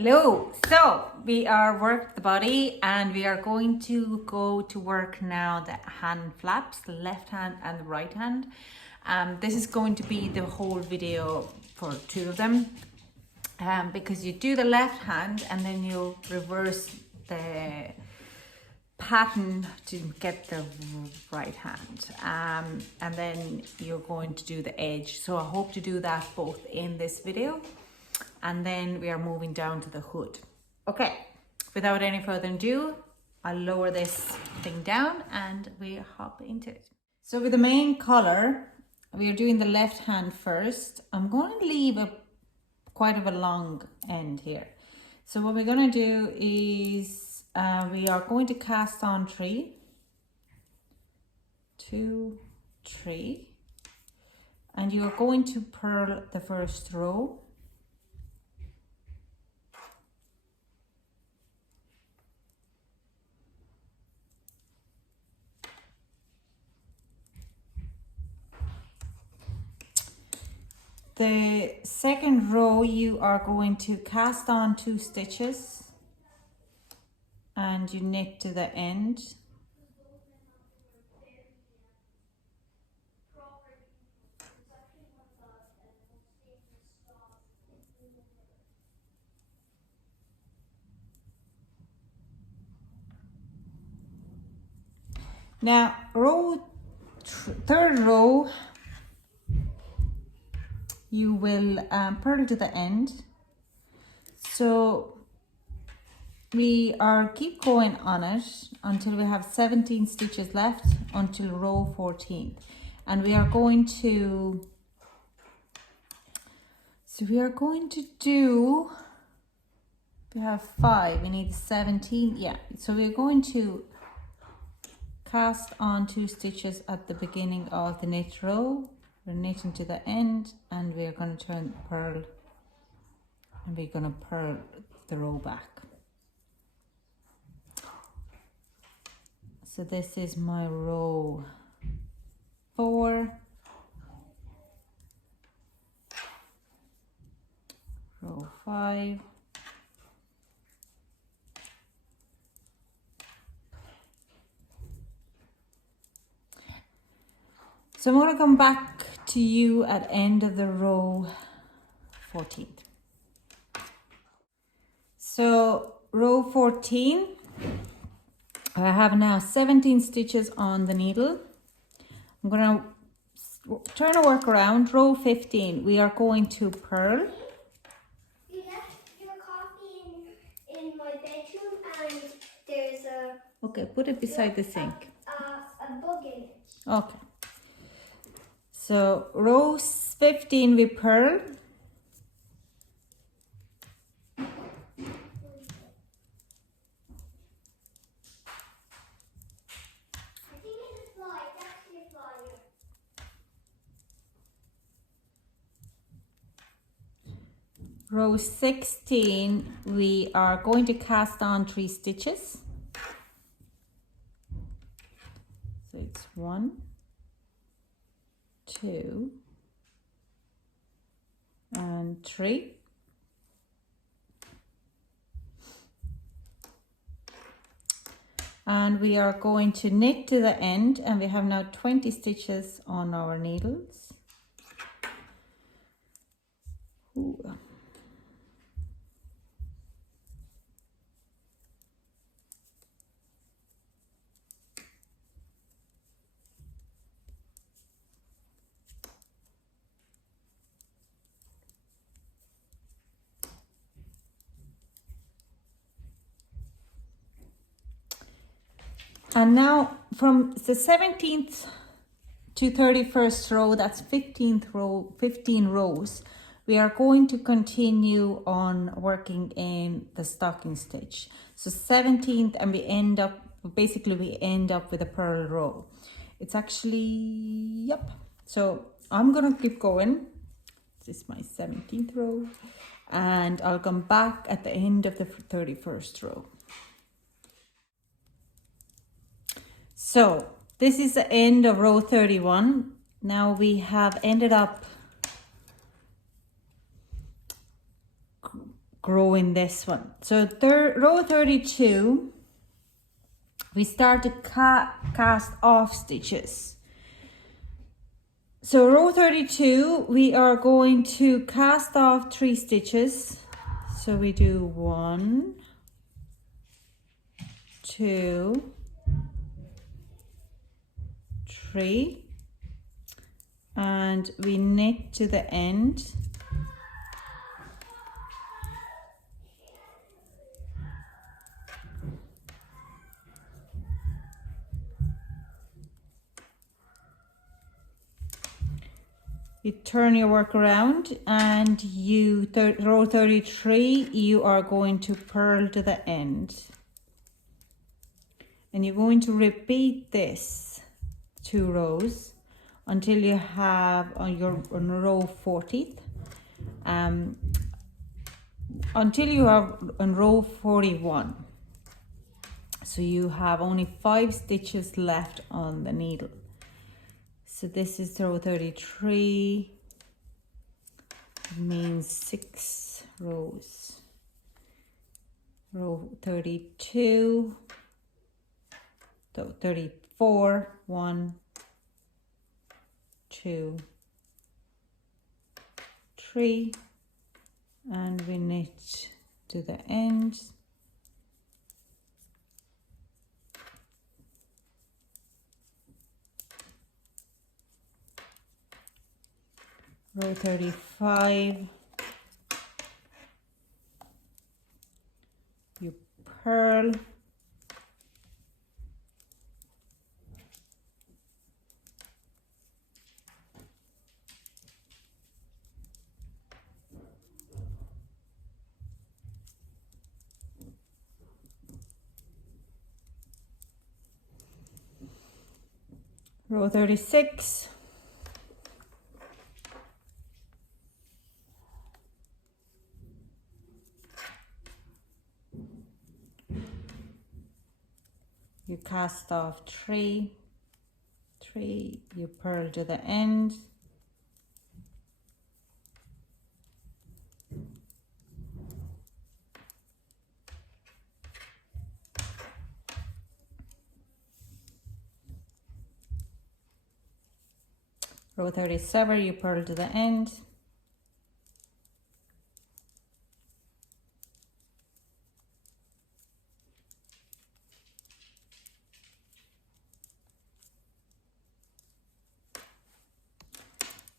Hello, so we are worked the body and we are going to go to work now the hand flaps, the left hand and the right hand. This is going to be the whole video for two of them because you do the left hand and then you reverse the pattern to get the right hand and then you're going to do the edge. So I hope to do that both in this video. And then we are moving down to the hood. Okay, without any further ado, I'll lower this thing down and we hop into it. So with the main color, we are doing the left hand first. I'm going to leave quite a long end here. So what we're going to do is we are going to cast on 3, 2, 3, and you are going to purl the first row. The second row you are going to cast on 2 stitches and you knit to the end. Now third row you will purl to the end. So we are keep going on it until we have 17 stitches left until row 14, and we are going to do, we have 5, we need 17, yeah, so we're going to cast on 2 stitches at the beginning of the knit row. We're knitting to the end and we're going to turn the purl and we're going to purl the row back. So this is my row 4, row 5, so I'm going to come back to you at end of the row 14. So row 14, I have now 17 stitches on the needle. I'm going to turn a work around. Row 15, we are going to purl. You left your coffee in my bedroom and there's a... Okay, put it beside the sink. A bug in it. Okay. So row 15 we purl. Row 16 we are going to cast on 3 stitches. So it's 1, 2 and 3. And we are going to knit to the end, and we have now 20 stitches on our needles. Ooh. And now from the 17th to 31st row, that's 15 rows, we are going to continue on working in the stocking stitch. So 17th, and we end up with a purl row. It's actually, yep. So I'm gonna keep going. This is my 17th row, and I'll come back at the end of the 31st row. So this is the end of row 31. Now we have ended up grow in this one. So row 32, we start to cast off stitches. So row 32, we are going to cast off 3 stitches. So we do 1, 2, 3, and we knit to the end. You turn your work around and row 33, you are going to purl to the end. And you're going to repeat this 2 rows until you have on row 40th. Until you have on row 41. So you have only 5 stitches left on the needle. So this is row 33, it means 6 rows. Row 32, so 34, 1, 2, 3, and we knit to the end. Row 35, you purl, row 36, you cast off 3, you purl to the end, row 37, you purl to the end,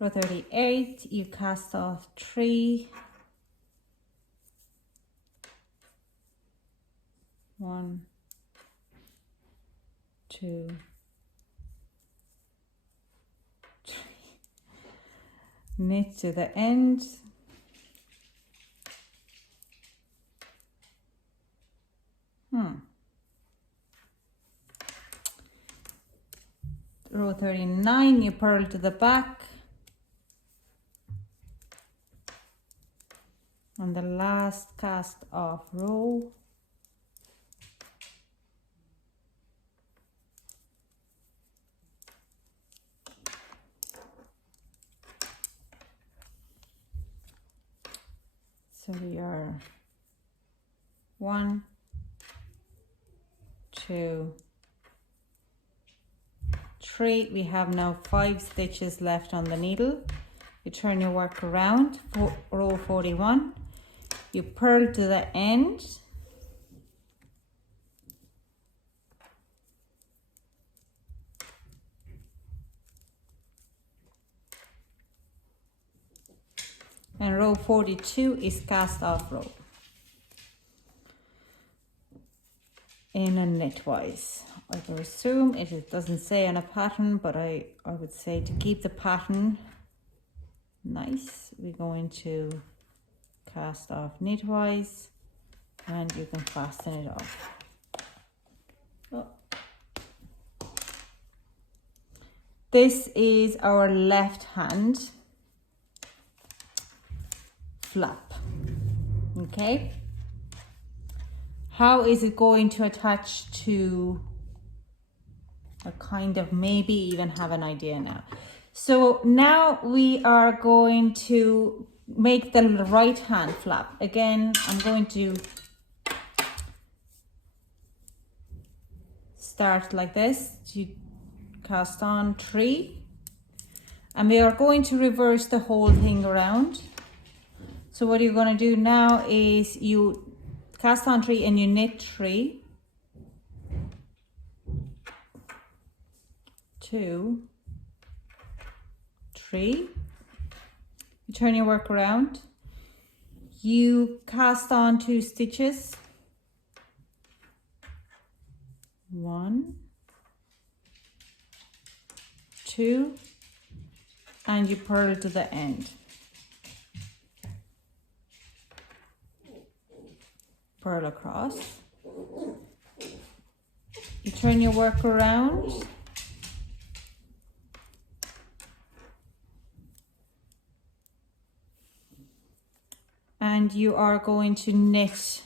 row 38, you cast off 3, 1, 2, 3, knit to the end, row 39, you purl to the back, on the last cast off row, so we are 1, 2, 3. We have now 5 stitches left on the needle. You turn your work around, row 41, you purl to the end, and row 42 is cast off row in a knitwise. I would assume it doesn't say on a pattern, but I would say to keep the pattern nice, we're going to cast off knitwise, and you can fasten it off. Oh. This is our left hand flap. Okay, how is it going to attach to, or kind of maybe even have an idea now. So now we are going to make the right hand flap. Again, I'm going to start like this. You cast on 3, and we are going to reverse the whole thing around. So what you're going to do now is you cast on 3 and you knit 3, 2, 3. You turn your work around. You cast on 2 stitches. 1, 2, and you purl to the end. Purl across. You turn your work around. And you are going to knit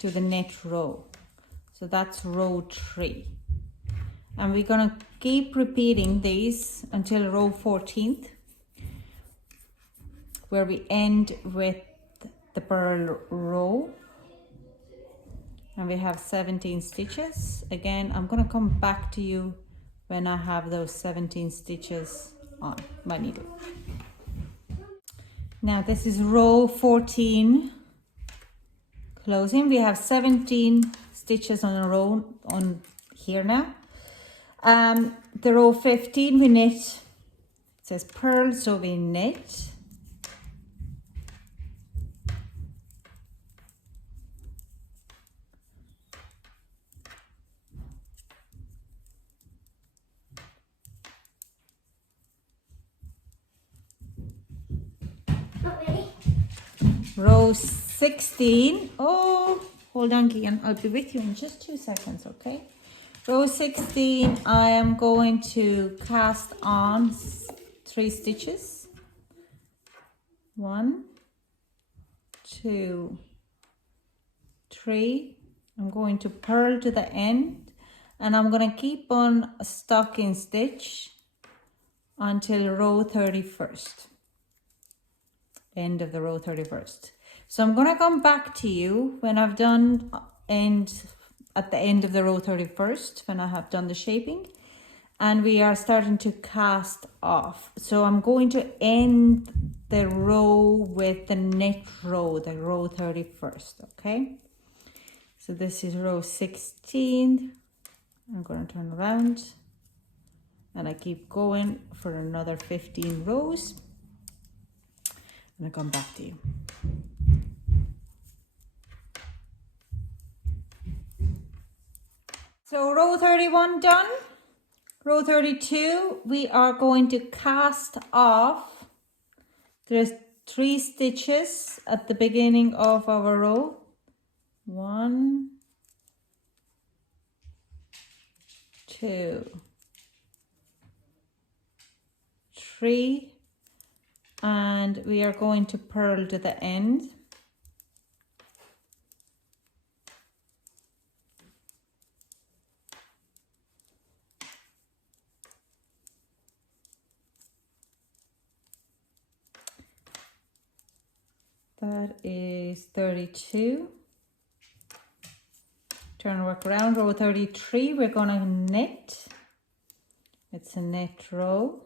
to the knit row. So that's row 3. And we're gonna keep repeating these until row 14th, where we end with the purl row. And we have 17 stitches. Again, I'm gonna come back to you when I have those 17 stitches on my needle. Now this is row 14 closing. We have 17 stitches on a row on here now. The row 15 we knit, it says purl, so we knit. Not ready. Row 16, oh, hold on Kian, I'll be with you in just 2 seconds, okay? Row 16, I am going to cast on 3 stitches. 1, 2, 3. I'm going to purl to the end, and I'm going to keep on a stocking stitch until row 31st. End of the row 31st. So I'm going to come back to you when I've done at the end of the row 31st, when I have done the shaping, and we are starting to cast off. So I'm going to end the row with the knit row, the row 31st, okay? So this is row 16. I'm going to turn around and I keep going for another 15 rows, and I'll come back to you. So row 31 done. Row 32, we are going to cast off. There's 3 stitches at the beginning of our row. 1, 2, 3, and we are going to purl to the end. That is 32. Turn work around. Row 33, we're going to knit. It's a knit row.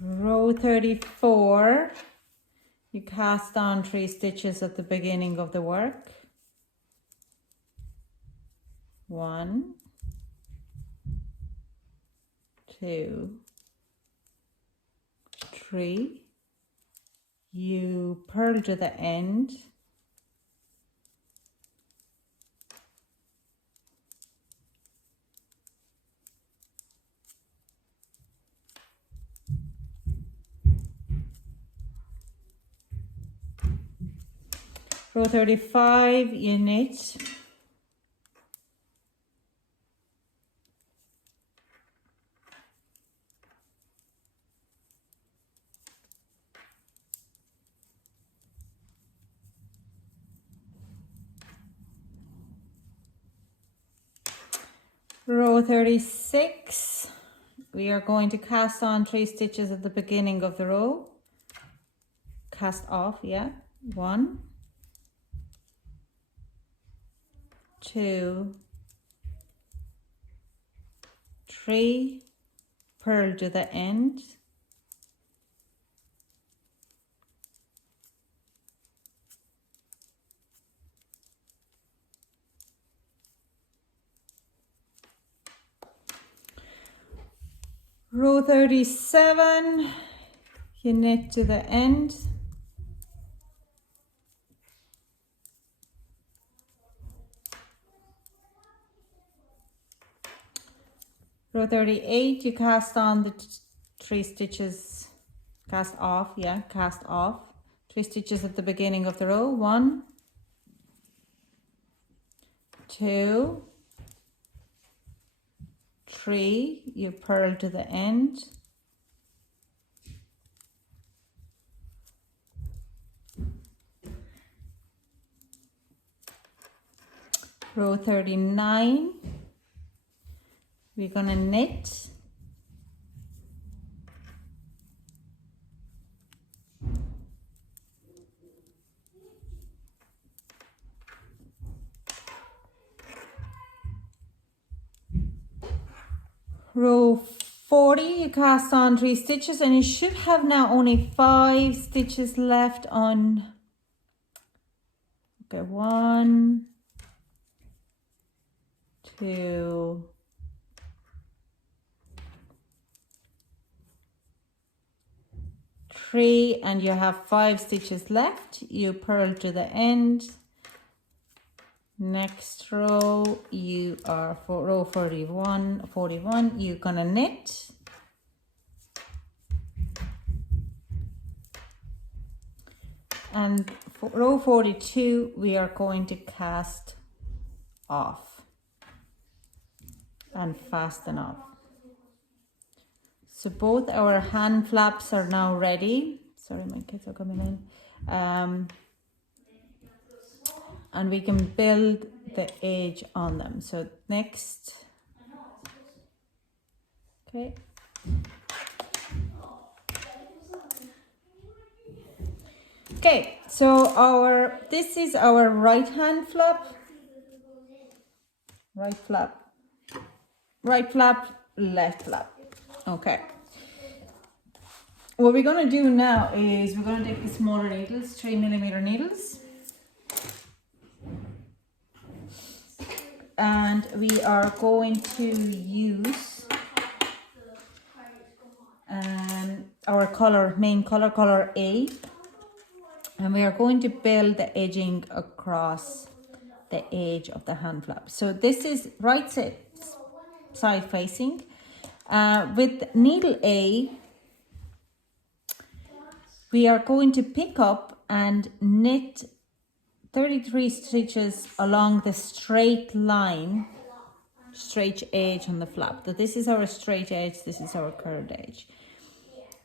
Row 34, you cast on 3 stitches at the beginning of the work. 1, 2, 3. You purl to the end. Row 35, you knit. Row 36, we are going to cast on 3 stitches at the beginning of the row. Cast off, yeah. 1, 2, 3, purl to the end. Row 37, you knit to the end. Row 38, you cast on the 3 stitches, cast off, yeah, cast off. 3 stitches at the beginning of the row. 1, 2, 3, you purl to the end. Row 39, we're gonna knit. Row 40, you cast on 3 stitches, and you should have now only 5 stitches left on. Okay, 1, 2, 3, and you have 5 stitches left. You purl to the end. Next row, you are for row 41, you're gonna knit. And for row 42, we are going to cast off and fasten off. So both our hand flaps are now ready. Sorry, my kids are coming in. And we can build the edge on them. So next, okay. Okay, so this is our right hand flap. Right flap, left flap. Okay. What we're gonna do now is we're gonna take the smaller needles, 3mm needles. And we are going to use our main color A, and we are going to build the edging across the edge of the hand flap. So this is right side facing. With needle A, we are going to pick up and knit 33 stitches along the straight edge on the flap. So this is our straight edge, this is our curved edge.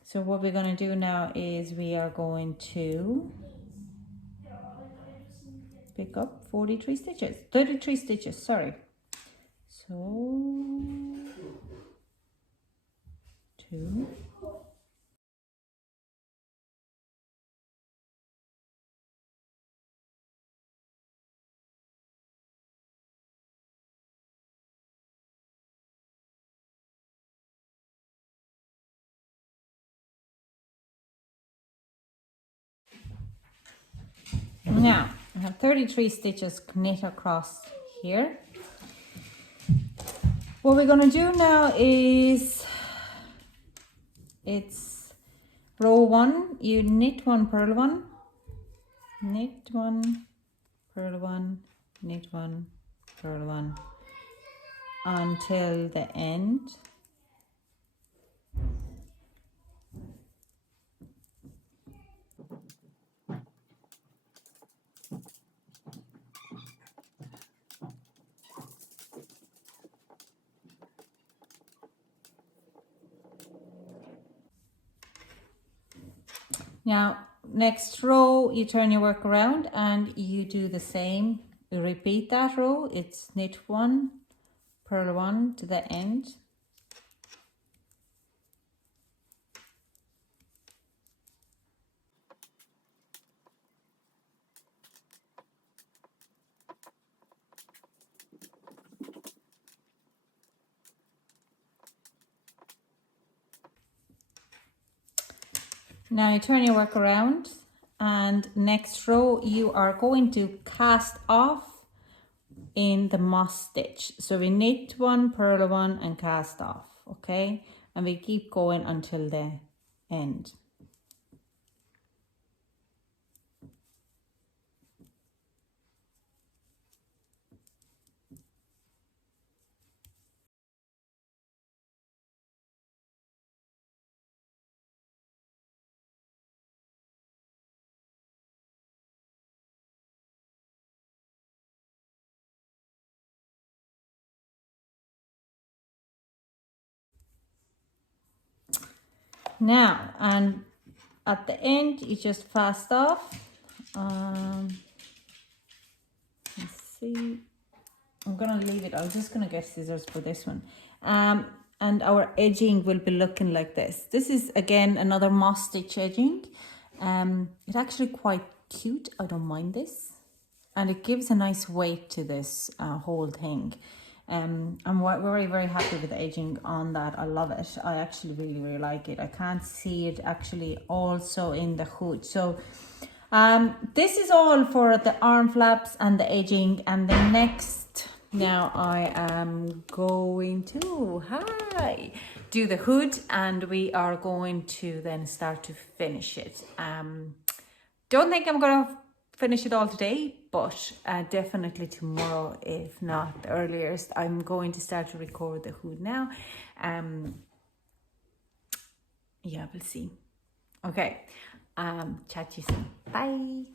So what we're going to do now is we are going to pick up 33 stitches, sorry. So 2, now I have 33 stitches knit across here. What we're going to do now is it's row 1, you knit 1, purl 1, knit 1, purl 1, knit 1, purl 1 until the end. Now, next row, you turn your work around and you do the same. You repeat that row. It's knit 1, purl one to the end. Now you turn your work around, and next row you are going to cast off in the moss stitch. So we knit one, purl one and cast off, okay? And we keep going until the end. Now, and at the end, you just fast off. Let's see. I'm gonna leave it. I'm just gonna get scissors for this one. And our edging will be looking like this. This is again another moss stitch edging. It's actually quite cute. I don't mind this, and it gives a nice weight to this whole thing. I'm very, very happy with the edging on that. I love it. I actually really, really like it. I can't see it actually also in the hood. So this is all for the arm flaps and the edging. And the next, now I am going to do the hood, and we are going to then start to finish it. Don't think I'm gonna finish it all today, but definitely tomorrow, if not the earliest. I'm going to start to record the hood now. Yeah, we'll see. Okay, chat to you soon. Bye.